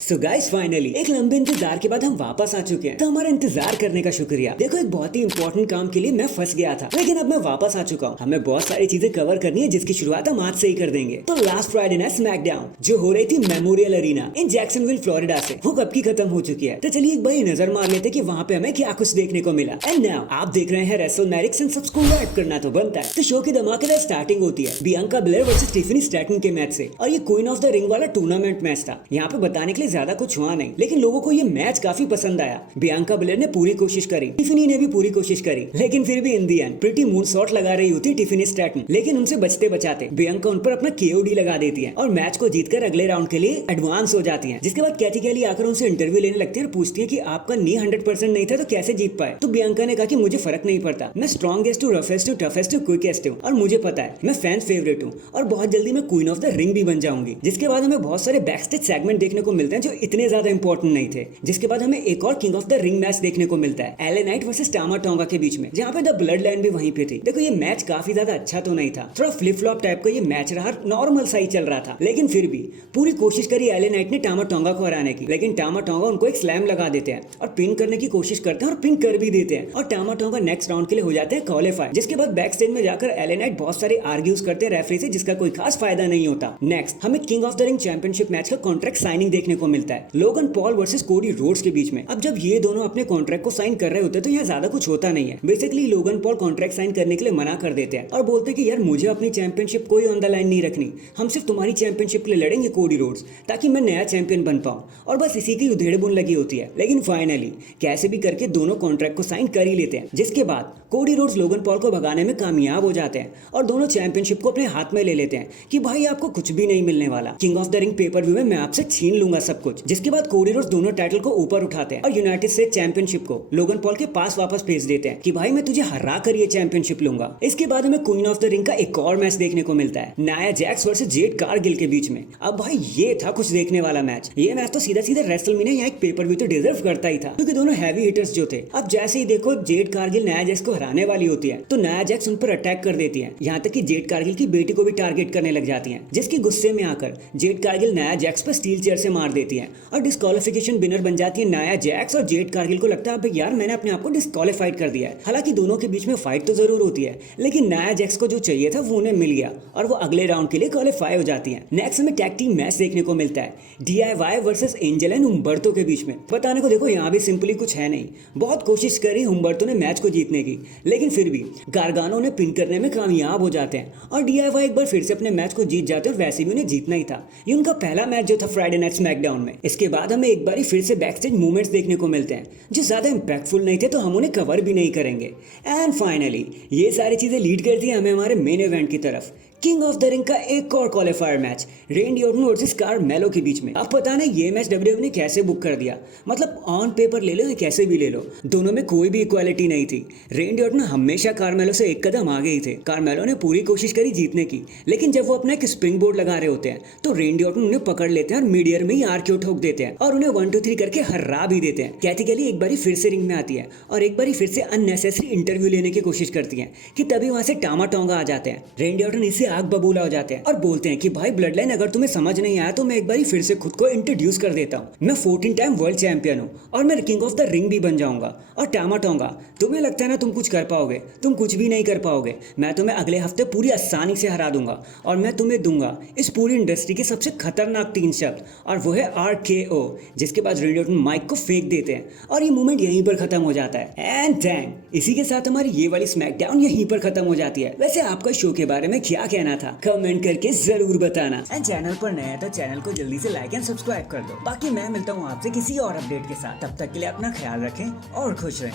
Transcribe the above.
So guys finally एक लंबे इंतजार के बाद हम वापस आ चुके हैं। तो हमारा इंतजार करने का शुक्रिया। देखो एक बहुत ही इंपॉर्टेंट काम के लिए मैं फंस गया था, लेकिन अब मैं वापस आ चुका हूँ। हमें बहुत सारी चीजें कवर करनी है, जिसकी शुरुआत हम आज से ही कर देंगे। तो लास्ट फ्राइडे नाइट स्मैकडाउन जो हो रही थी मेमोरियल अरीना इन जैक्सनविल फ्लोरिडा से, वो कब की खत्म हो चुकी है। तो चलिए एक बार नजर मार लेते कि वहाँ पे हमें क्या कुछ देखने को मिला। एंड नाउ आप देख रहे हैं रेसलमैनिक्स एंड सब्सक्राइब करना तो बनता है। तो शो की धमाकेदार स्टार्टिंग होती है Bianca Blair versus Tiffany Staten के मैच से, और ये क्वीन ऑफ द रिंग वाला टूर्नामेंट मैच था। यहाँ पे बताने के लिए ज्यादा कुछ हुआ नहीं, लेकिन लोगों को ये मैच काफी पसंद आया। बियांका ब्लेयर ने पूरी कोशिश करी, टिफनी ने भी पूरी कोशिश करी, लेकिन फिर भी इन दी एंड प्रीटी मूनसॉल्ट लगा रही होती टिफनी स्टैटन, लेकिन उनसे बचते बचाते बियांका उन पर अपना केओडी लगा देती है और मैच को जीतकर अगले राउंड के लिए एडवांस हो जाती है। जिसके बाद कैथी केली आकर उनसे इंटरव्यू लेने लगती है और पूछती है कि आपका नी 100% नहीं था तो कैसे जीत पाए। तो बियांका ने कहा कि मुझे फर्क नहीं पड़ता, मैं स्ट्रॉन्गेस्ट हूँ, रफेस्ट हूँ, टफेस्ट हूँ, क्विकेस्ट हूँ, और मुझे पता है मैं फैन फेवरेट हूँ और बहुत जल्दी मैं क्वीन ऑफ द रिंग भी बन जाऊंगी। जिसके बाद हमें बहुत सारे बैकस्टेज सेगमेंट देखने को मिलते हैं जो इतने ज्यादा इंपॉर्टेंट नहीं थे। जिसके बाद हमें एक और king of the ring match देखने को मिलता है एले नाइट वर्सेस टामा टोंगा के बीच में, जहाँ पे द ब्लड लाइन भी वहीं पे थी। देखो ये मैच काफी ज्यादा अच्छा तो नहीं था, थोड़ा फ्लिप फ्लॉप टाइप का ये मैच रहा, नॉर्मल सा ही चल रहा था, लेकिन फिर भी पूरी कोशिश करी एले नाइट ने टामा टोंगा को हराने की। लेकिन टामा टोंगा उनको एक स्लैम लगा देते हैं और पिन करने की कोशिश करते हैं और पिन कर भी देते हैं, और टामा टोंगा नेक्स्ट राउंड के लिए हो जाते हैं क्वालिफाई। जिसके बाद बैक स्टेज में जाकर एले नाइट बहुत सारे आर्ग्यूज करते हैं रेफरी से, जिसका कोई खास फायदा नहीं होता। नेक्स्ट हमें king of the ring championship match का कॉन्ट्रैक्ट साइनिंग देखने को मिलता है Logan Paul versus Cody Rhodes के बीच में। अब जब ये दोनों अपने कॉन्ट्रैक्ट को साइन कर रहे होते हैं तो यहाँ ज्यादा कुछ होता नहीं है। Basically Logan Paul contract sign करने के लिए मना कर देते हैं और बोलते हैं कि यार मुझे अपनी चैंपियनशिप कोई ऑन द लाइन नहीं रखनी, हम सिर्फ तुम्हारी चैंपियनशिप के लिए लड़ेंगे कोडी रोड्स, ताकि मैं नया चैंपियन बन पाऊं। और बस इसी की उधेड़ बुन लगी होती है। लेकिन फाइनली कैसे भी करके दोनों कॉन्ट्रैक्ट को साइन कर ही लेते हैं। जिसके बाद कोडी रोड्स लोगन पॉल को भगाने में कामयाब हो जाते हैं और दोनों चैंपियनशिप को अपने हाथ में ले लेते हैं कि भाई आपको कुछ भी नहीं मिलने वाला, king of the ring pay per view में मैं आपसे छीन लूंगा सब कुछ। जिसके बाद कोडी रोड्स दोनों टाइटल को ऊपर उठाते हैं और यूनाइटेड स्टेट्स चैंपियनशिप को लोगन पॉल के पास वापस भेज देते हैं कि भाई मैं तुझे हरा कर ये चैंपियनशिप लूंगा। इसके बाद हमें क्वीन ऑफ द रिंग का एक और मैच देखने को मिलता है Nia Jax versus Jade Cargill के बीच में। अब भाई ये था कुछ देखने वाला मैच। ये मैच तो सीधा सीधा रेसलमेनिया या एक पेपर व्यू तो डिजर्व करता ही था, क्योंकि दोनों हैवी हिटर्स जो थे। अब जैसे ही देखो जेड कारगिल नाया जैक्स को हराने वाली होती है तो नाया जैक्स उन पर अटैक कर देती है, यहाँ तक कि जेड कारगिल की बेटी को भी टारगेट करने लग जाती है। जिसकी गुस्से में आकर जेड कारगिल नाया जैक्स पर स्टील चेयर से मार देती है और डिस्क्वालिफिकेशन विनर बन जाती है नाया जैक्स। और जेड कारगिल को लगता है यार मैंने अपने आप को डिस्क्वालीफाइड कर दिया है। हालांकि दोनों के बीच में फाइट तो जरूर होती है, लेकिन नाया जैक्स को जो चाहिए था वो उन्हें मिल गया और वो अगले राउंड के लिए क्वालीफाई हो जाती है। नेक्स्ट हमें टैग टीम मैच देखने को मिलता है DIY वर्सेस एंजल एंड हुम्बर्तो के बीच में। बताने को देखो यहाँ भी सिंपली कुछ है नहीं, बहुत कोशिश करी हुम्बर्तो ने मैच को जीतने की, लेकिन फिर भी गार्गानो ने पिन करने में कामयाब हो जाते हैं और DIY एक बार फिर से अपने मैच को जीत जाते हैं। और वैसे भी उन्हें जीतना ही था, ये उनका पहला मैच जो था फ्राइडे नाइट स्मैकडाउन में। इसके बाद हमें एक बार फिर से बैकस्टेज मूवमेंट्स देखने को मिलते हैं जो ज्यादा इंपैक्टफुल नहीं थे, तो हम उन्हें कवर भी नहीं करेंगे। एंड फाइनली ये सारी चीजें लीड करती है हमें हमारे मेन इवेंट की तरफ, किंग ऑफ द रिंग का एक और क्वालिफायर मैच रेंडी ऑर्टन वर्सेस कार्मेलो के बीच में। अब पता नहीं ये मैच WWE ने कैसे बुक कर दिया, मतलब ऑन पेपर ले लो या कैसे भी ले लो, दोनों में कोई भी इक्वालिटी नहीं थी। रेंडी ऑर्टन हमेशा कार्मेलो से एक कदम आगे ही थे। कार्मेलो ने पूरी कोशिश करी जीतने की, लेकिन जब वो अपना एक स्प्रिंग बोर्ड लगा रहे होते हैं तो रेंडी ऑर्टन उन्हें पकड़ लेते हैं और मीडियर में ही आरक्यू ठोक देते हैं और उन्हें 1 2 3 करके हरा भी देते हैं। कैथी केली एक बारी फिर से रिंग में आती है और एक बारी फिर से अननेसेसरी इंटरव्यू लेने की कोशिश करती है कि तभी वहां से टामा टोंगा आ जाते हैं। रेंडी ऑर्टन इससे आग बबूला हो जाते हैं और बोलते हैं कि भाई ब्लड लाइन अगर तुम्हें समझ नहीं आया तो मैं एक बारी फिर से खुद को इंट्रोड्यूस कर देता हूँ। मैं 14 टाइम वर्ल्ड चैंपियन हूँ और मैं किंग ऑफ द रिंग भी बन जाऊंगा। और टामा टोंगा तुम्हें लगता है ना तुम कुछ कर पाओगे, तुम कुछ भी नहीं कर पाओगे। मैं तुम्हें अगले हफ्ते पूरी आसानी से हरा दूंगा और मैं तुम्हें दूंगा इस पूरी इंडस्ट्री के सबसे खतरनाक 3 शब्द, और वो है RKO। जिसके बाद रेंडी ऑर्टन माइक को फेंक देते हैं और ये मूवमेंट यहीं पर खत्म हो जाता है। एंड डैंग इसी के साथ हमारी ये वाली स्मैकडाउन यहीं पर खत्म हो जाती है। वैसे आपका शो के बारे में क्या कहना था कमेंट करके जरूर बताना। एंड चैनल पर नया है तो चैनल को जल्दी से लाइक एंड सब्सक्राइब कर दो। बाकी मैं मिलता हूँ आपसे किसी और अपडेट के साथ, तब तक के लिए अपना ख्याल रखें और खुश रहें।